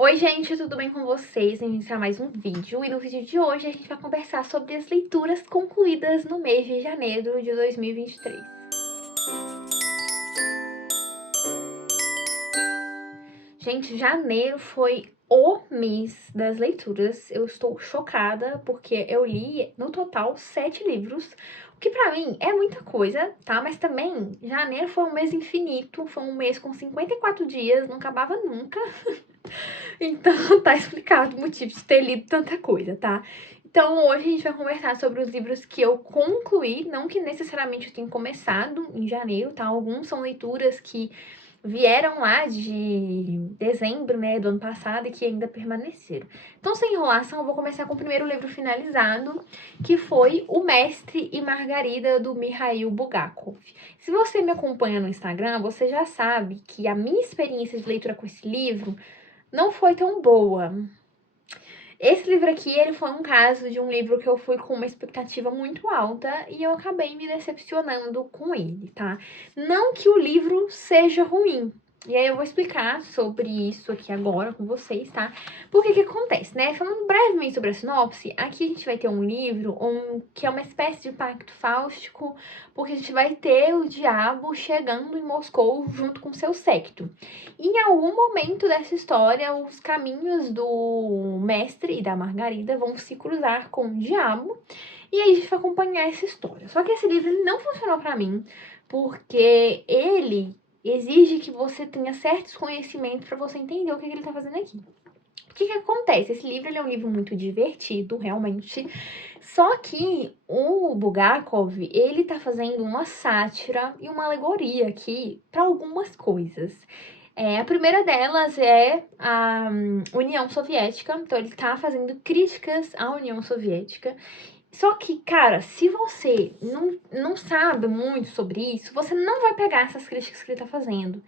Oi gente, tudo bem com vocês? Vamos iniciar mais um vídeo e no vídeo de hoje a gente vai conversar sobre as leituras concluídas no mês de janeiro de 2023. Gente, janeiro foi o mês das leituras. Eu estou chocada porque eu li no total 7 livros, o que pra mim é muita coisa, tá? Mas também janeiro foi um mês infinito, foi um mês com 54 dias, não acabava nunca. Então, tá explicado o motivo de ter lido tanta coisa, tá? Então, hoje a gente vai conversar sobre os livros que eu concluí, não que necessariamente eu tenha começado em janeiro, tá? Alguns são leituras que vieram lá de dezembro, né, do ano passado e que ainda permaneceram. Então, sem enrolação, eu vou começar com o primeiro livro finalizado, que foi O Mestre e Margarida, do Mikhail Bulgakov. Se você me acompanha no Instagram, você já sabe que a minha experiência de leitura com esse livro não foi tão boa. Esse livro aqui, ele foi um caso de um livro que eu fui com uma expectativa muito alta e eu acabei me decepcionando com ele, tá? Não que o livro seja ruim. E aí eu vou explicar sobre isso aqui agora com vocês, tá? Porque que acontece, né? Falando brevemente sobre a sinopse, aqui a gente vai ter um livro que é uma espécie de pacto fáustico, porque a gente vai ter o diabo chegando em Moscou junto com seu séquito. E em algum momento dessa história, os caminhos do mestre e da Margarida vão se cruzar com o diabo, e aí a gente vai acompanhar essa história. Só que esse livro ele não funcionou pra mim, porque ele exige que você tenha certos conhecimentos pra você entender o que ele tá fazendo aqui. O que acontece? Esse livro ele é um livro muito divertido, realmente. Só que o Bulgakov, ele tá fazendo uma sátira e uma alegoria aqui para algumas coisas. A primeira delas é a União Soviética, então ele tá fazendo críticas à União Soviética. Só que, cara, se você não sabe muito sobre isso, você não vai pegar essas críticas que ele tá fazendo.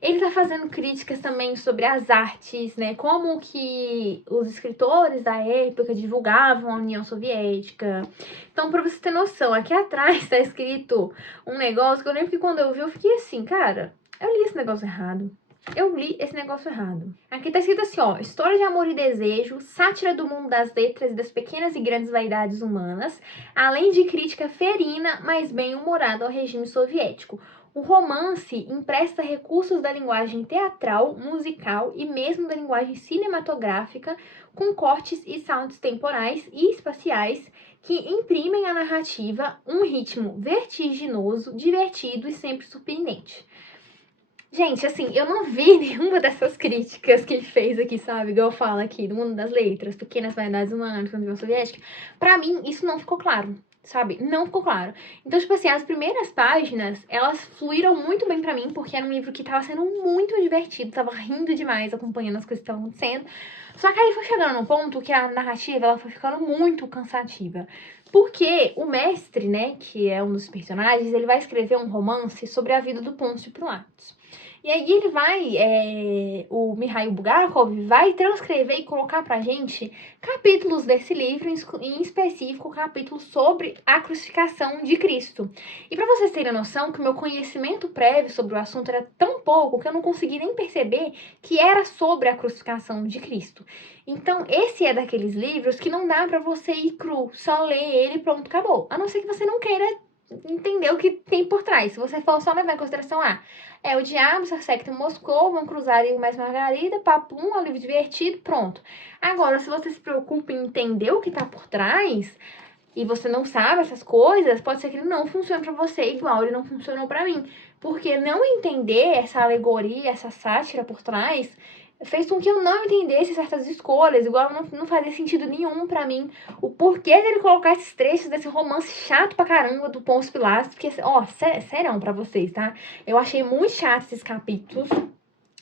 Ele tá fazendo críticas também sobre as artes, né? Como que os escritores da época divulgavam a União Soviética. Então, pra você ter noção, aqui atrás tá escrito um negócio que eu lembro que quando eu vi, eu fiquei assim, cara, eu li esse negócio errado. Eu li esse negócio errado. Aqui tá escrito assim, ó. História de amor e desejo, sátira do mundo das letras e das pequenas e grandes vaidades humanas, além de crítica ferina, mas bem-humorada ao regime soviético. O romance empresta recursos da linguagem teatral, musical e mesmo da linguagem cinematográfica, com cortes e saltos temporais e espaciais que imprimem à narrativa um ritmo vertiginoso, divertido e sempre surpreendente. Gente, assim, eu não vi nenhuma dessas críticas que ele fez aqui, sabe? Igual eu falo aqui, do mundo das letras, pequenas vaidades humanas, da União Soviética. Pra mim, isso não ficou claro, sabe? Não ficou claro. Então, tipo assim, as primeiras páginas, elas fluíram muito bem pra mim, porque era um livro que tava sendo muito divertido, tava rindo demais acompanhando as coisas que estavam acontecendo. Só que aí foi chegando num ponto que a narrativa, ela foi ficando muito cansativa. Porque o mestre, né, que é um dos personagens, ele vai escrever um romance sobre a vida do Pôncio Pilatos. E aí ele vai, o Mikhail Bulgakov vai transcrever e colocar pra gente capítulos desse livro, em específico capítulos sobre a crucificação de Cristo. E pra vocês terem noção que o meu conhecimento prévio sobre o assunto era tão pouco que eu não consegui nem perceber que era sobre a crucificação de Cristo. Então esse é daqueles livros que não dá pra você ir cru, só ler ele e pronto, acabou. A não ser que você não queira entender o que tem por trás. Se você for só levar em consideração, o diabo, essa secta em Moscou, vão cruzar ali o Mestre Margarida, papum, é um livro divertido, pronto. Agora, se você se preocupa em entender o que tá por trás, e você não sabe essas coisas, pode ser que ele não funcione pra você igual ele não funcionou pra mim. Porque não entender essa alegoria, essa sátira por trás, fez com que eu não entendesse certas escolhas, igual não fazia sentido nenhum pra mim o porquê dele colocar esses trechos desse romance chato pra caramba do Pôncio Pilatos, porque, ó, serão pra vocês, tá? Eu achei muito chato esses capítulos.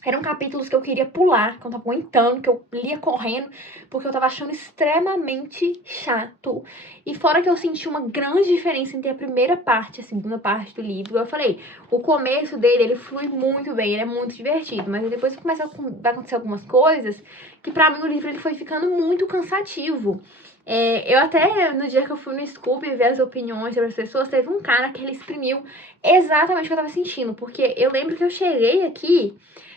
Eram capítulos que eu queria pular, que eu não tava aguentando, que eu lia correndo, porque eu tava achando extremamente chato. E fora que eu senti uma grande diferença entre a primeira parte e a segunda parte do livro. Eu falei, o começo dele, ele flui muito bem, ele é muito divertido. Mas depois vai acontecer algumas coisas que pra mim o livro ele foi ficando muito cansativo. Eu até, no dia que eu fui no Scooby ver as opiniões das pessoas, teve um cara que ele exprimiu exatamente o que eu tava sentindo. Porque eu lembro que eu cheguei aqui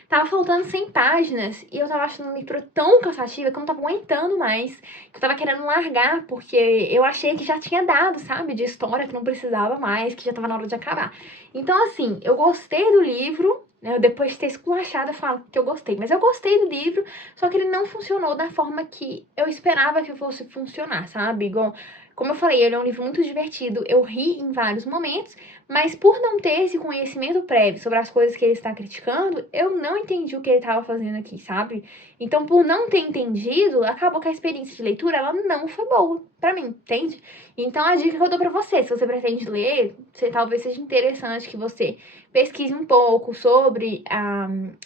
Tava faltando 100 páginas e eu tava achando a leitura tão cansativa que eu não tava aguentando mais, que eu tava querendo largar, porque eu achei que já tinha dado, sabe, de história, que não precisava mais, que já tava na hora de acabar. Então, assim, eu gostei do livro, né, depois de ter esculachado, eu falo que eu gostei, mas eu gostei do livro, só que ele não funcionou da forma que eu esperava que fosse funcionar, sabe? Igual, como eu falei, ele é um livro muito divertido, eu ri em vários momentos, mas por não ter esse conhecimento prévio sobre as coisas que ele está criticando, eu não entendi o que ele estava fazendo aqui, sabe? Então, por não ter entendido, acabou que a experiência de leitura, ela não foi boa pra mim, entende? Então, a dica que eu dou pra você, se você pretende ler, talvez seja interessante que você pesquise um pouco sobre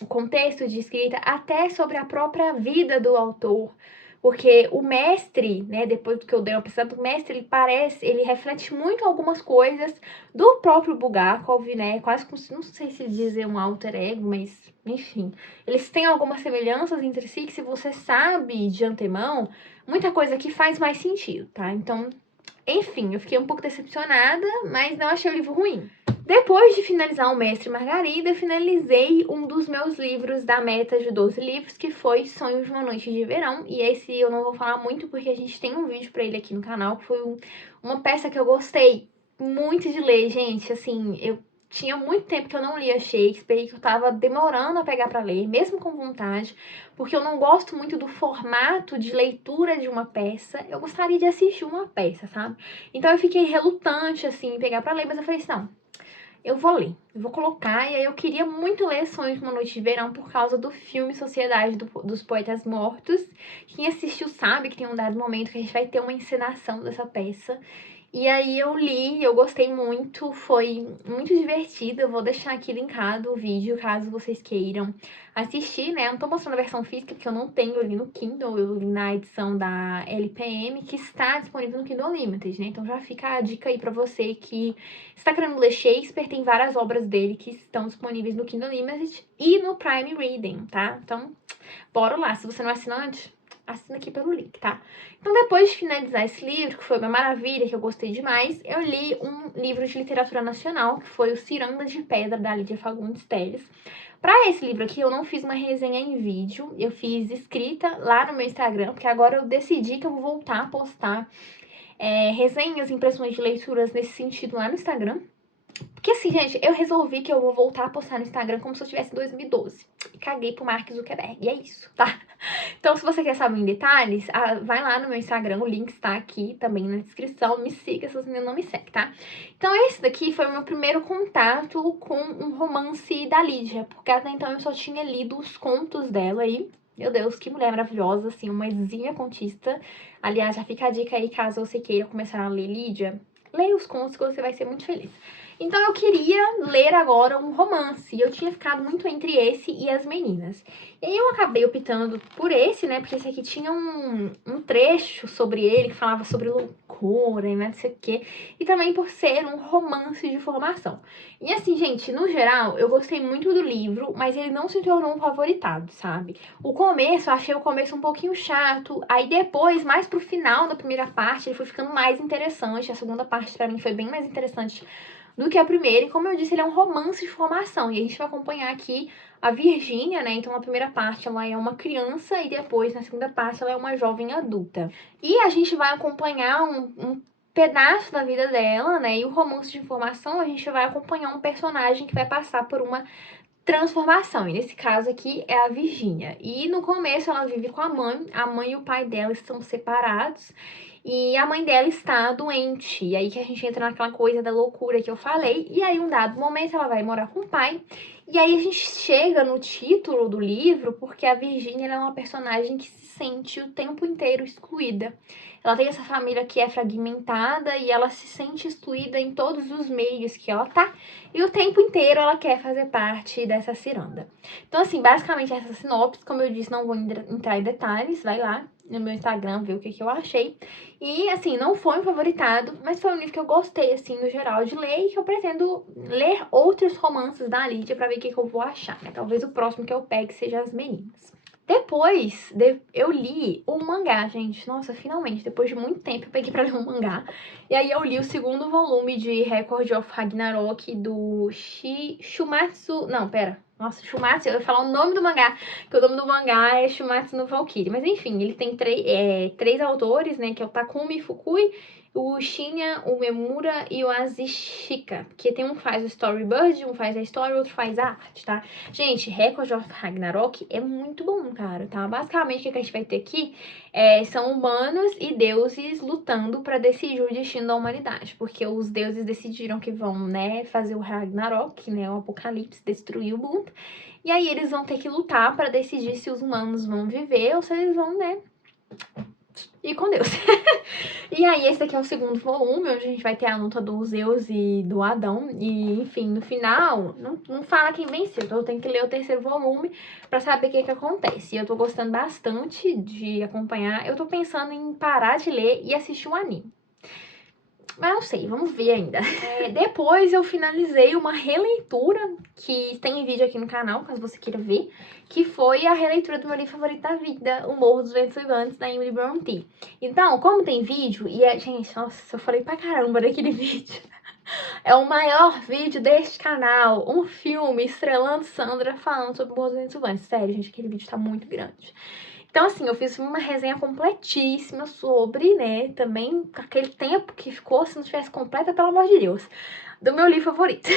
o contexto de escrita, até sobre a própria vida do autor, porque o mestre, né, depois do que eu dei uma pesquisa do mestre, ele reflete muito algumas coisas do próprio Bulgakov, né, quase como, não sei se dizer um alter ego, mas, enfim, eles têm algumas semelhanças entre si que se você sabe de antemão, muita coisa aqui faz mais sentido, tá? Então, enfim, eu fiquei um pouco decepcionada, mas não achei o livro ruim. Depois de finalizar O Mestre e Margarida, finalizei um dos meus livros da meta de 12 livros, que foi Sonhos de uma Noite de Verão. E esse eu não vou falar muito, porque a gente tem um vídeo pra ele aqui no canal, que foi uma peça que eu gostei muito de ler, gente. Assim, eu tinha muito tempo que eu não lia Shakespeare, que eu tava demorando a pegar pra ler, mesmo com vontade, porque eu não gosto muito do formato de leitura de uma peça. Eu gostaria de assistir uma peça, sabe? Então eu fiquei relutante, assim, em pegar pra ler, mas eu falei assim, não, eu vou ler, eu vou colocar. E aí eu queria muito ler Sonhos de uma Noite de Verão por causa do filme Sociedade dos Poetas Mortos. Quem assistiu sabe que tem um dado momento que a gente vai ter uma encenação dessa peça. E aí eu li, eu gostei muito, foi muito divertido. Eu vou deixar aqui linkado o vídeo, caso vocês queiram assistir, né? Eu não tô mostrando a versão física, porque eu não tenho, eu li no Kindle, eu li na edição da LPM, que está disponível no Kindle Unlimited, né? Então já fica a dica aí pra você que está querendo ler Shakespeare, tem várias obras dele que estão disponíveis no Kindle Unlimited e no Prime Reading, tá? Então, bora lá, se você não é assinante, assina aqui pelo link, tá? Então, depois de finalizar esse livro, que foi uma maravilha, que eu gostei demais, eu li um livro de literatura nacional, que foi o Cirandas de Pedra, da Lídia Fagundes Telles. Pra esse livro aqui, eu não fiz uma resenha em vídeo, eu fiz escrita lá no meu Instagram, porque agora eu decidi que eu vou voltar a postar resenhas, impressões de leituras nesse sentido lá no Instagram. Porque assim, gente, eu resolvi que eu vou voltar a postar no Instagram como se eu estivesse em 2012. E caguei pro Mark Zuckerberg, e é isso, tá? Então, se você quer saber em detalhes, vai lá no meu Instagram, o link está aqui também na descrição. Me siga se você ainda não me segue, tá? Então, esse daqui foi o meu primeiro contato com um romance da Lídia, porque até então eu só tinha lido os contos dela aí. Meu Deus, que mulher maravilhosa, assim, uma exímia contista. Aliás, já fica a dica aí, caso você queira começar a ler Lídia, leia os contos que você vai ser muito feliz. Então eu queria ler agora um romance, e eu tinha ficado muito entre esse e As Meninas. E aí eu acabei optando por esse, né, porque esse aqui tinha um trecho sobre ele que falava sobre loucura e não sei o quê, e também por ser um romance de formação. E assim, gente, no geral, eu gostei muito do livro, mas ele não se tornou um favoritado, sabe? O começo, eu achei o começo um pouquinho chato, aí depois, mais pro final da primeira parte, ele foi ficando mais interessante, a segunda parte pra mim foi bem mais interessante do que a primeira, e como eu disse, ele é um romance de formação, e a gente vai acompanhar aqui a Virgínia, né? Então, na primeira parte, ela é uma criança, e depois, na segunda parte, ela é uma jovem adulta. E a gente vai acompanhar um pedaço da vida dela, né? E o romance de formação, a gente vai acompanhar um personagem que vai passar por uma transformação, e nesse caso aqui é a Virgínia. E no começo ela vive com a mãe e o pai dela estão separados, e a mãe dela está doente, e aí que a gente entra naquela coisa da loucura que eu falei, e aí um dado momento ela vai morar com o pai, e aí a gente chega no título do livro, porque a Virgínia é uma personagem que se sente o tempo inteiro excluída. Ela tem essa família que é fragmentada e ela se sente excluída em todos os meios que ela tá, e o tempo inteiro ela quer fazer parte dessa ciranda. Então, assim, basicamente essa sinopse, como eu disse, não vou entrar em detalhes, vai lá no meu Instagram ver o que eu achei. E, assim, não foi um favoritado, mas foi um livro que eu gostei, assim, no geral, de ler, e que eu pretendo ler outros romances da Lídia pra ver o que eu vou achar, né? Talvez o próximo que eu pegue seja As Meninas. Depois, eu li o mangá, gente. Nossa, finalmente, depois de muito tempo, eu peguei pra ler um mangá. E aí eu li o segundo volume de Record of Ragnarok do Shumatsu... Não, pera. Nossa, Shumatsu, eu ia falar o nome do mangá, que o nome do mangá é Shumatsu no Valkyrie. Mas enfim, ele tem três autores, né, que é o Takumi Fukui, o Shinya, o Memura e o Azishika. Que tem um faz o storyboard, um faz a história, o outro faz a arte, tá? Gente, Record of Ragnarok é muito bom, cara, tá? Basicamente, o que a gente vai ter aqui são humanos e deuses lutando pra decidir o destino da humanidade. Porque os deuses decidiram que vão, né, fazer o Ragnarok, né, o apocalipse, destruir o mundo. E aí eles vão ter que lutar pra decidir se os humanos vão viver ou se eles vão, né, ir com Deus. E aí esse daqui é o segundo volume, onde a gente vai ter a luta do Zeus e do Adão. E, enfim, no final, não fala quem venceu. Então eu tenho que ler o terceiro volume pra saber o que acontece. E eu tô gostando bastante de acompanhar. Eu tô pensando em parar de ler e assistir um anime. Mas não sei, vamos ver ainda. Depois eu finalizei uma releitura, que tem vídeo aqui no canal, caso você queira ver, que foi a releitura do meu livro favorito da vida, O Morro dos Ventos Vivantes, da Emily Brontë. Então, como tem vídeo, gente, nossa, eu falei pra caramba daquele vídeo. É o maior vídeo deste canal, um filme estrelando Sandra falando sobre o Morro dos Ventos Vivantes. Sério, gente, aquele vídeo tá muito grande. Então, assim, eu fiz uma resenha completíssima sobre, né, também aquele tempo que ficou, se não tivesse completa, pelo amor de Deus, do meu livro favorito.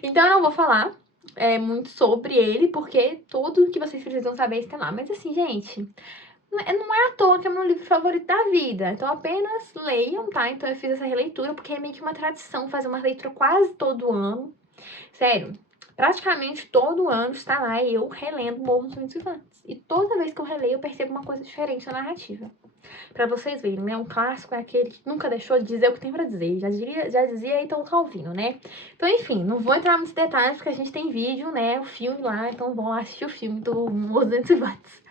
Então, eu não vou falar muito sobre ele, porque tudo que vocês precisam saber está lá. Mas, assim, gente, não é à toa que é o meu livro favorito da vida. Então, apenas leiam, tá? Então, eu fiz essa releitura, porque é meio que uma tradição fazer uma releitura quase todo ano. Sério, praticamente todo ano está lá eu relendo Morro dos Ventos Vivantes. E toda vez que eu releio, eu percebo uma coisa diferente na narrativa. Pra vocês verem, né? Um clássico é aquele que nunca deixou de dizer o que tem pra dizer. Já dizia Italo Calvino, né? Então, enfim, não vou entrar nos detalhes, porque a gente tem vídeo, né? O filme lá, então vão lá assistir o filme do Morro dos Ventos Vivantes.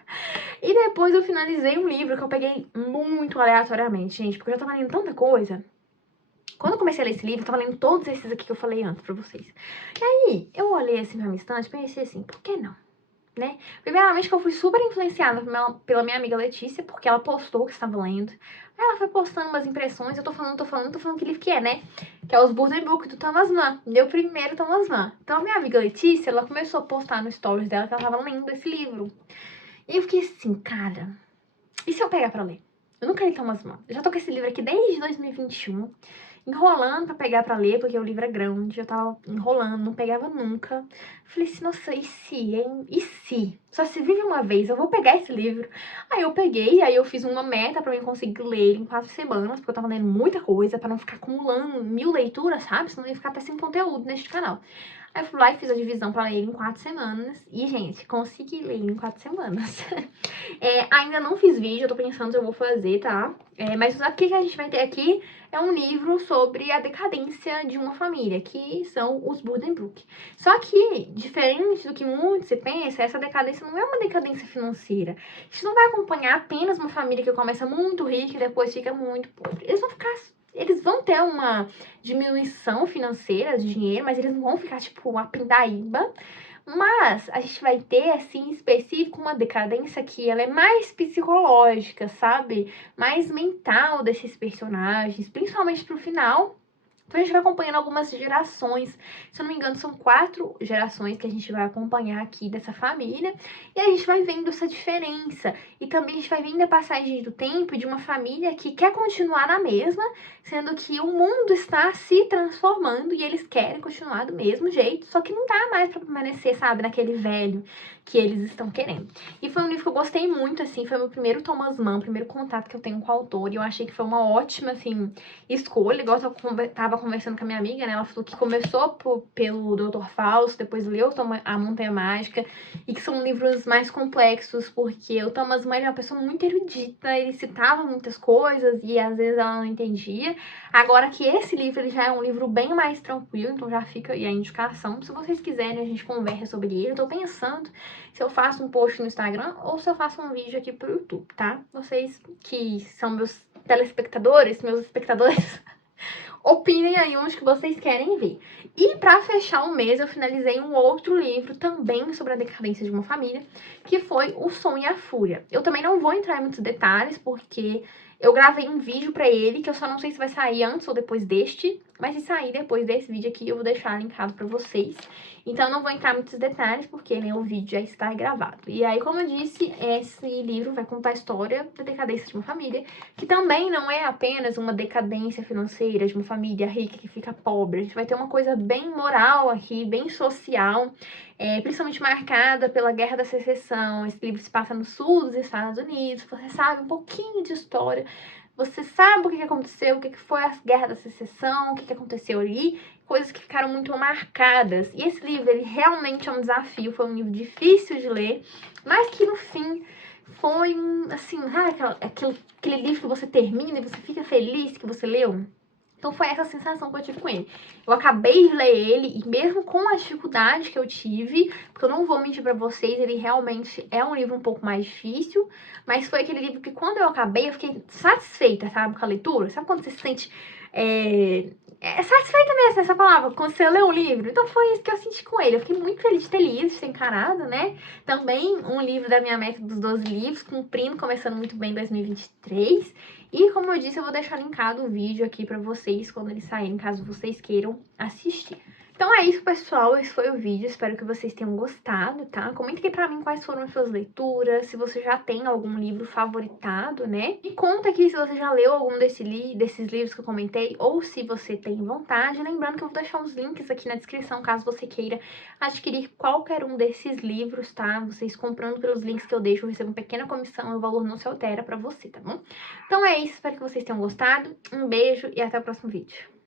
E depois eu finalizei um livro que eu peguei muito aleatoriamente, gente, porque eu já tava lendo tanta coisa. Quando eu comecei a ler esse livro, eu tava lendo todos esses aqui que eu falei antes pra vocês. E aí, eu olhei assim pra minha estante e pensei assim, por que não? Né? Primeiramente que eu fui super influenciada pela minha amiga Letícia, porque ela postou que estava lendo. Aí ela foi postando umas impressões, eu tô falando que livro que é, né? Que é os Burden Book do Thomas Mann. Deu primeiro Thomas Mann. Então a minha amiga Letícia, ela começou a postar no stories dela que ela tava lendo esse livro. E eu fiquei assim, cara, e se eu pegar pra ler? Eu nunca li Thomas Mann. Eu já tô com esse livro aqui desde 2021. Enrolando pra pegar pra ler, porque o livro é grande, eu tava enrolando, não pegava nunca. Falei assim, nossa, e se, hein? E se? Só se vive uma vez, eu vou pegar esse livro. Aí eu peguei, aí eu fiz uma meta pra mim conseguir ler ele em 4 semanas, porque eu tava lendo muita coisa, pra não ficar acumulando 1000 leituras, sabe? Senão eu ia ficar até sem conteúdo neste canal. Aí eu fui lá e fiz a divisão pra ler ele em 4 semanas. E, gente, consegui ler ele em 4 semanas. Ainda não fiz vídeo, eu tô pensando se eu vou fazer, tá? Mas o que a gente vai ter aqui é um livro sobre a decadência de uma família, que são os Buddenbrook. Só que, diferente do que muito se pensa, essa decadência não é uma decadência financeira. A gente não vai acompanhar apenas uma família que começa muito rica e depois fica muito pobre. Eles vão ter uma diminuição financeira de dinheiro, mas eles não vão ficar, tipo, uma pindaíba. Mas a gente vai ter, assim, em específico, uma decadência que ela é mais psicológica, sabe? Mais mental desses personagens, principalmente pro final. Então a gente vai acompanhando algumas gerações, se eu não me engano são 4 gerações que a gente vai acompanhar aqui dessa família, e a gente vai vendo essa diferença, e também a gente vai vendo a passagem do tempo de uma família que quer continuar na mesma, sendo que o mundo está se transformando e eles querem continuar do mesmo jeito, só que não dá mais pra permanecer, sabe, naquele velho que eles estão querendo. E foi um livro que eu gostei muito, assim, foi meu primeiro Thomas Mann, primeiro contato que eu tenho com o autor, e eu achei que foi uma ótima, assim, escolha, igual eu tava conversando com a minha amiga, né, ela falou que começou pelo Dr. Fausto, depois leu A Montanha Mágica, e que são livros mais complexos, porque o Thomas Mann, ele é uma pessoa muito erudita, ele citava muitas coisas, e às vezes ela não entendia. Agora que esse livro, ele já é um livro bem mais tranquilo, então já fica aí a indicação. Se vocês quiserem, a gente conversa sobre ele. Eu tô pensando se eu faço um post no Instagram ou se eu faço um vídeo aqui pro YouTube, tá? Vocês que são meus telespectadores, meus espectadores, Opinem aí onde que vocês querem ver. E pra fechar o mês, eu finalizei um outro livro também sobre a decadência de uma família, que foi O Som e a Fúria. Eu também não vou entrar em muitos detalhes, porque eu gravei um vídeo pra ele, que eu só não sei se vai sair antes ou depois deste, mas se sair depois desse vídeo aqui, eu vou deixar linkado pra vocês. Então, eu não vou entrar em muitos detalhes, porque né, o vídeo já está gravado. E aí, como eu disse, esse livro vai contar a história da decadência de uma família, que também não é apenas uma decadência financeira de uma família rica que fica pobre. A gente vai ter uma coisa bem moral aqui, bem social, principalmente marcada pela Guerra da Secessão. Esse livro se passa no sul dos Estados Unidos, você sabe um pouquinho de história, você sabe o que aconteceu, o que foi a Guerra da Secessão, o que aconteceu ali, coisas que ficaram muito marcadas. E esse livro, ele realmente é um desafio, foi um livro difícil de ler, mas que no fim foi, assim, aquele livro que você termina e você fica feliz que você leu. Então foi essa sensação que eu tive com ele. Eu acabei de ler ele e mesmo com a dificuldade que eu tive, porque eu não vou mentir pra vocês, ele realmente é um livro um pouco mais difícil, mas foi aquele livro que quando eu acabei, eu fiquei satisfeita, sabe, com a leitura. Sabe quando você se sente satisfeita mesmo, essa palavra, quando você lê um livro? Então foi isso que eu senti com ele. Eu fiquei muito feliz de ter lido, de ter encarado, né? Também um livro da minha meta dos 12 livros, cumprindo, começando muito bem em 2023. E como eu disse, eu vou deixar linkado o vídeo aqui pra vocês quando ele sair, caso vocês queiram assistir. Então é isso, pessoal. Esse foi o vídeo. Espero que vocês tenham gostado, tá? Comenta aqui pra mim quais foram as suas leituras, se você já tem algum livro favoritado, né? E conta aqui se você já leu algum desses livros que eu comentei, ou se você tem vontade. Lembrando que eu vou deixar os links aqui na descrição, caso você queira adquirir qualquer um desses livros, tá? Vocês comprando pelos links que eu deixo, eu recebo uma pequena comissão e o valor não se altera pra você, tá bom? Então é isso. Espero que vocês tenham gostado. Um beijo e até o próximo vídeo.